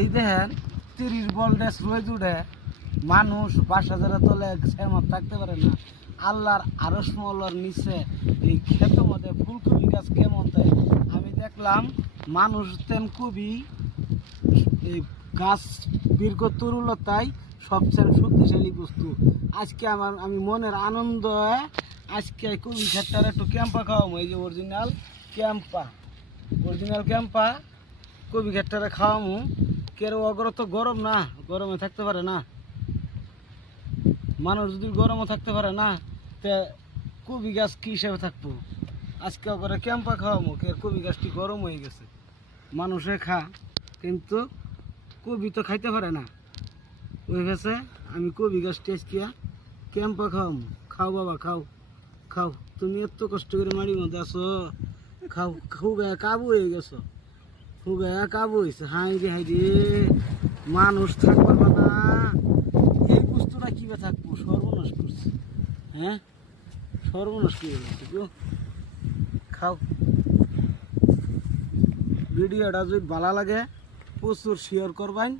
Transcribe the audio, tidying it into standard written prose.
এই দেখেন 30 ভোল্টেজ রোজ উঠে মানুষ 5,000 তলে সেমত থাকতে পারে না। আল্লাহর আরশ মহলার নিচে এই ক্ষেতের মধ্যে ফুলকপি গাছ কেমন দেয় আমি দেখলাম। মানুষ তেন কবি এই গাছ বীর্ঘ তরুলতাই সবচেয়ে শক্তিশালী বস্তু। আজকে আমি মনের আনন্দ আজকে কবি ক্ষেতটার একটু ক্যাম্পা খাওয়াবো। এই যে অরিজিনাল ক্যাম্পা কবি ক্ষেতটারে খাওয়ামু। কেউ অগর তো গরম না, গরমে থাকতে পারে না মানুষ। যদি গরমও থাকতে পারে না তে কবি গাছ কী হিসাবে থাকবো। আজকে করে ক্যাম্পা খাওয়ামু, কে কবি গাছটি গরম হয়ে গেছে। মানুষে কিন্তু কবি তো খাইতে পারে না। ওই গেছে আমি কবি গাছটি আজকে ক্যাম্পা খাওয়ামু। খাও বাবা খাও খাও, তুমি এত কষ্ট করে মাড়ির মধ্যে আসো, খাও। খুগায় কাবু হয়ে গেছো, খুগায় কাবু হয়েছে। হাই রে মানুষ থাকবার না, এই বস্তুটা কিভাবে থাকবো? সর্বনাশ করছে, হ্যাঁ সর্বনাশ করে গেছে গো। খাও। ভিডিওটা যদি ভালো লাগে প্রচুর শেয়ার করবেন।